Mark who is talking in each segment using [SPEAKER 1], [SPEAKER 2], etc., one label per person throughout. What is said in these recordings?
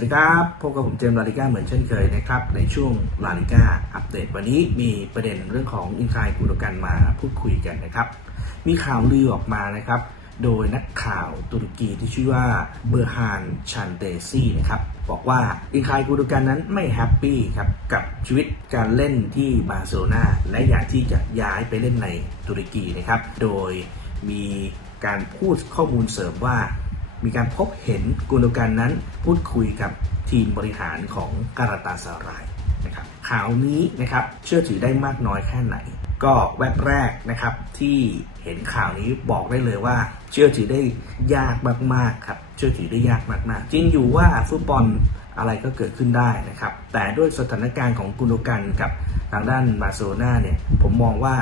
[SPEAKER 1] วัสดีครับพบกับผมเจมส์ลาลิก้าเหมือนเช่นเคยนะครับ ในช่วงลาลิก้าอัปเดต วันนี้มีประเด็นเรื่องของอินคายกูโดกันมาพูดคุยกันนะครับ มีข่าวลือออกมานะครับ โดยนักข่าวตุรกีที่ชื่อว่าเบอร์ฮานชันเตซีนะครับบอกว่าอินคายกูโดกันนั้นไม่แฮปปี้ครับกับชีวิตการเล่นที่บาร์เซโลนาและอยากที่จะย้ายไปเล่นในตุรกีนะครับ โดยมีการพูดข้อมูลเสริมว่า มีการพบเห็นกุนโดกันนั้น พูดคุยกับทีมบริหารของการาตาสารายนะครับข่าวนี้นะครับเชื่อถือได้มากน้อยแค่ไหน ก็แวบแรกนะครับที่เห็นข่าวนี้บอกได้เลยว่า เชื่อถือได้ยากมากๆครับเชื่อถือได้ยากมากๆ จริงอยู่ว่าฟุตบอลอะไรก็เกิดขึ้นได้นะครับแต่ด้วยสถานการณ์ของกุนกันกับทางด้านบาร์เซโลนาเนี่ยผมมองว่า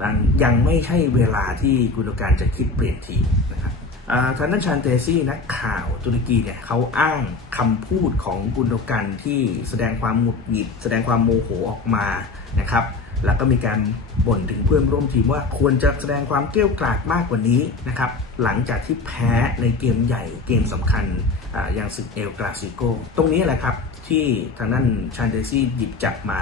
[SPEAKER 1] มันยังไม่ใช่เวลาที่กุนกันจะคิดเปลี่ยนทีมนะครับ ทางด้านชานเตซี่นักข่าวตุรกีเนี่ยเขาอ้างคำพูดของกุนโดกันที่แสดงความหงุดหงิด แสดงความโมโหออกมานะครับแล้วก็มีการบ่นถึงเพื่อนร่วมทีมว่าควรจะแสดงความเกรี้ยวกราดมากกว่านี้นะครับหลังจากที่แพ้ในเกมใหญ่เกมสำคัญออย่างศึกเอลกราซิโก ตรงนี้แหละครับที่ทางด้านชานเตซี่หยิบจับมา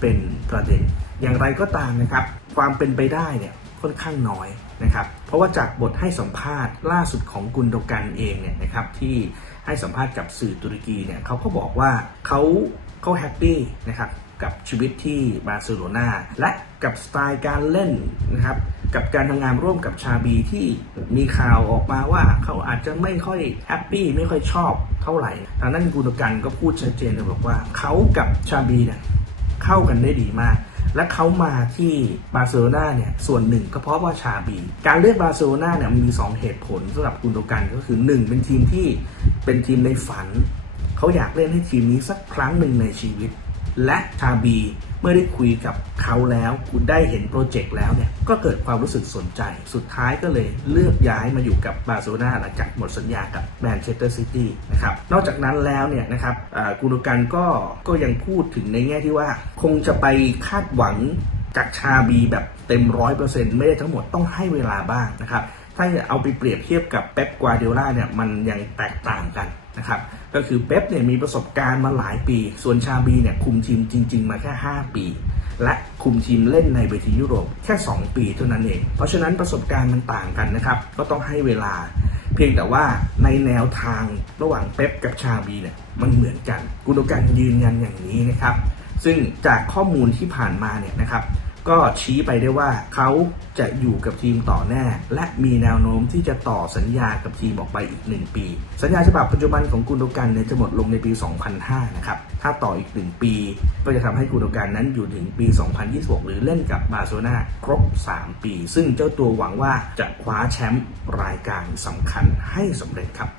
[SPEAKER 1] เป็นประเด็น อย่างไรก็ตามนะครับ ความเป็นไปได้เนี่ย ค่อนข้างน้อยนะครับเพราะว่าจากบทให้สัมภาษณ์ล่าสุดของกุนโดกันเองเนี่ยนะครับที่ให้สัมภาษณ์กับสื่อตุรกีเนี่ยเขาก็บอกว่าเขาเขาแฮปปี้นะครับกับชีวิตที่บาร์เซโลนาและกับสไตล์การเล่นนะครับกับการทำงานร่วมกับชาบีที่มีข่าวออกมาว่าเขาอาจจะไม่ค่อยแฮปปี้ไม่ค่อยชอบเท่าไหร่ทางด้านกุนโดกันก็พูดชัดเจนเลยบอกว่าเขากับชาบีเนี่ยเข้ากันได้ดีมาก และเขามาที่บาร์เซโลนาเนี่ยส่วนหนึ่งก็เพราะว่าชาบี การเลือกบาร์เซโลนาเนี่ยมี 2 เหตุผลสำหรับกุนโดกันก็คือ 1 เป็นทีมที่เป็นทีมในฝัน เขาอยากเล่นให้ทีมนี้สักครั้งหนึ่งในชีวิต และชาบี มื่อได้คุยกับเขาแล้ว คุณได้เห็นโปรเจกต์แล้วเนี่ยก็เกิดความรู้สึกสนใจ สุดท้ายก็เลยเลือกย้ายมาอยู่กับบาร์เซโลนาหลังจากหมดสัญญากับแมนเชสเตอร์ซิตี้นะครับนอกจากนั้นแล้วเนี่ยนะครับอ่ากุนโดกันก็ก็ยังพูดถึงในแง่ที่ว่า คงจะไปคาดหวังจากชาบีแบบเต็มร้อยเปอร์เซ็นต์ไม่ได้ทั้งหมดต้องให้เวลาบ้างนะครับถ้าเอาไปเปรียบเทียบกับเป๊ปกวาเดล่าเนี่ยมันยังแตกต่างกันนะครับ ก็คือเป๊ปเนี่ยมีประสบการณ์มาหลายปี ส่วนชาบีเนี่ยคุมทีมจริง ๆ มาแค่ 5 ปี และคุมทีมเล่นในเวทียุโรปแค่ 2 ปีเท่านั้นเอง เพราะฉะนั้นประสบการณ์มันต่างกันนะครับ ก็ต้องให้เวลา เพียงแต่ว่าในแนวทางระหว่างเป๊ปกับชาบีเนี่ยมันเหมือนกันกุนโดกันยืนยันอย่างนี้นะครับ ซึ่งจากข้อมูลที่ผ่านมาเนี่ยนะครับ ก็ชี้ไปได้ว่าเขาจะอยู่กับทีมต่อแน่ และมีแนวโน้มที่จะต่อสัญญากับทีมออกไปอีก 1 ปี สัญญาฉบับปัจจุบันของกุนโดกันเนี่ยจะหมดลงในปี 2005 นะครับ ถ้าต่ออีก 1 ปี ก็จะทำให้กุนโดกันนั้นอยู่ถึงปี 2026 หรือเล่นกับบาร์เซโลนาครบ 3 ปี ซึ่งเจ้าตัวหวังว่าจะคว้าแชมป์รายการสำคัญให้สำเร็จครับ